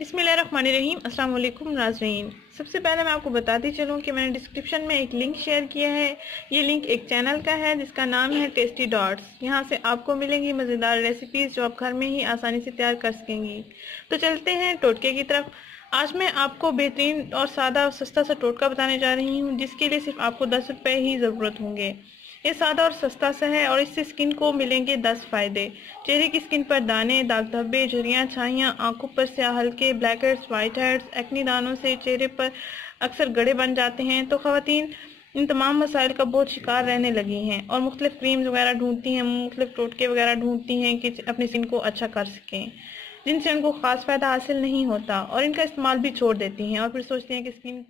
बिस्मिल्लाहिर्रहमानिर्रहीम। अस्सलाम वालेकुम नाज़रीन। सबसे पहले मैं आपको बताती चलूँ कि मैंने डिस्क्रिप्शन में एक लिंक शेयर किया है। ये लिंक एक चैनल का है जिसका नाम है टेस्टी डॉट्स। यहाँ से आपको मिलेंगी मज़ेदार रेसिपीज़ जो आप घर में ही आसानी से तैयार कर सकेंगी। तो चलते हैं टोटके की तरफ। आज मैं आपको बेहतरीन और सादा और सस्ता सा टोटका बताने जा रही हूँ जिसके लिए सिर्फ आपको 10 रुपये ही ज़रूरत होंगे। ये सादा और सस्ता सा है और इससे स्किन को मिलेंगे 10 फायदे। चेहरे की स्किन पर दाने, दाग धब्बे, झुर्रियाँ, छाइयाँ, आंखों पर स्याह हल्के, black heads, white heads, acne दानों से चेहरे पर अक्सर गड़े बन जाते हैं। तो खवातीन इन तमाम मसाइल का बहुत शिकार रहने लगी हैं और मुख्तलिफ क्रीम्स वगैरह ढूंढती हैं, मुख्तलिफ टोटके वगैरह ढूंढती हैं कि अपनी स्किन को अच्छा कर सकें, जिनसे उनको खास फायदा हासिल नहीं होता और इनका इस्तेमाल भी छोड़ देती हैं और फिर सोचती हैं कि स्किन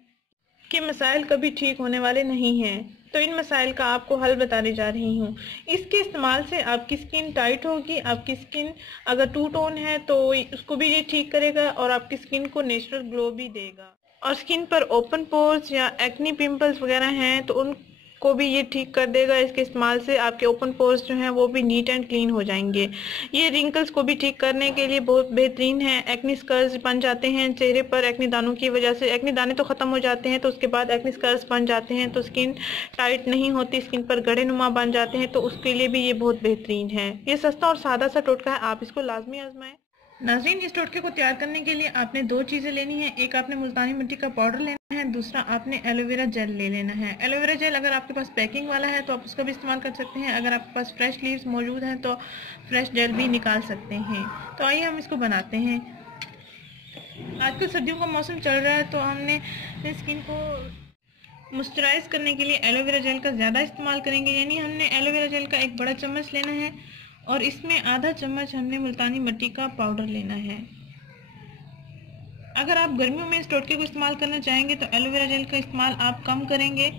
के मसाइल कभी ठीक होने वाले नहीं हैं। तो इन मसाइल का आपको हल बताने जा रही हूँ। इसके इस्तेमाल से आपकी स्किन टाइट होगी। आपकी स्किन अगर टू टोन है तो उसको भी ये ठीक करेगा और आपकी स्किन को नेचुरल ग्लो भी देगा। और स्किन पर ओपन पोर्स या एक्नी पिंपल्स वगैरह हैं तो उनको भी ये ठीक कर देगा। इसके इस्तेमाल से आपके ओपन पोर्स जो हैं वो भी नीट एंड क्लीन हो जाएंगे। ये रिंकल्स को भी ठीक करने के लिए बहुत बेहतरीन है। एक्नी स्कर्स बन जाते हैं चेहरे पर एक्नी दानों की वजह से, एक्नी दाने तो ख़त्म हो जाते हैं तो उसके बाद एक्नी स्कर्स बन जाते हैं तो स्किन टाइट नहीं होती, स्किन पर गड़े नुमा बन जाते हैं, तो उसके लिए भी ये बहुत बेहतरीन है। ये सस्ता और सादा सा टोटका है, आप इसको लाजमी आजमाएं। नाज़रीन, इस टोटके को तैयार करने के लिए आपने दो चीज़ें लेनी है। एक आपने मुल्तानी मिट्टी का पाउडर लेना है, दूसरा आपने एलोवेरा जेल ले लेना है। एलोवेरा जेल अगर आपके पास पैकिंग वाला है तो आप उसका भी इस्तेमाल कर सकते हैं। अगर आपके पास फ्रेश लीव्स मौजूद हैं तो फ्रेश जेल भी निकाल सकते हैं। तो आइए हम इसको बनाते हैं। आजकल सर्दियों का मौसम चल रहा है तो हमने स्किन को मॉइस्चराइज करने के लिए एलोवेरा जेल का ज़्यादा इस्तेमाल करेंगे। यानी हमने एलोवेरा जेल का एक बड़ा चम्मच लेना है और इसमें आधा चम्मच हमने मुल्तानी मिट्टी का पाउडर लेना है। अगर आप गर्मियों में इस टोटके को इस्तेमाल करना चाहेंगे तो एलोवेरा जेल का इस्तेमाल आप कम करेंगे,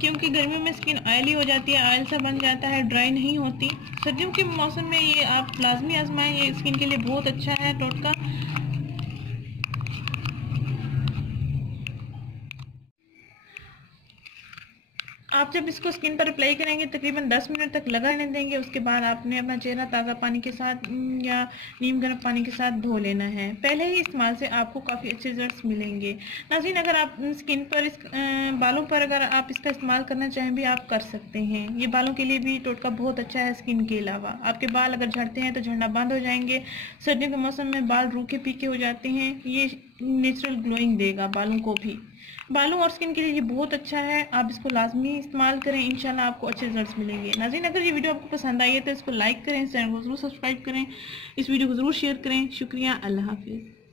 क्योंकि गर्मियों में स्किन ऑयली हो जाती है, ऑयल सा बन जाता है, ड्राई नहीं होती। सर्दियों के मौसम में ये आप लाजमी आजमाएं, ये स्किन के लिए बहुत अच्छा है टोटका। आप जब इसको स्किन पर अप्लाई करेंगे तकरीबन 10 मिनट तक लगा रहने देंगे। उसके बाद आपने अपना चेहरा ताज़ा पानी के साथ या नीम गर्म पानी के साथ धो लेना है। पहले ही इस्तेमाल से आपको काफ़ी अच्छे रिजल्ट्स मिलेंगे। नाज़रीन, अगर आप स्किन पर बालों पर अगर आप इसका इस्तेमाल करना चाहें भी आप कर सकते हैं। ये बालों के लिए भी टोटका बहुत अच्छा है। स्किन के अलावा आपके बाल अगर झड़ते हैं तो झड़ना बंद हो जाएंगे। सर्दियों के मौसम में बाल रूखे फीके हो जाते हैं, ये नेचुरल ग्लोइंग देगा बालों को भी। बालों और स्किन के लिए ये बहुत अच्छा है, आप इसको लाजमी इस्तेमाल करें, इंशाल्लाह आपको अच्छे रिजल्ट्स मिलेंगे। नाज़रीन, अगर ये वीडियो आपको पसंद आई है तो इसको लाइक करें, चैनल को जरूर सब्सक्राइब करें, इस वीडियो को जरूर शेयर करें। शुक्रिया, अल्लाह हाफिज़।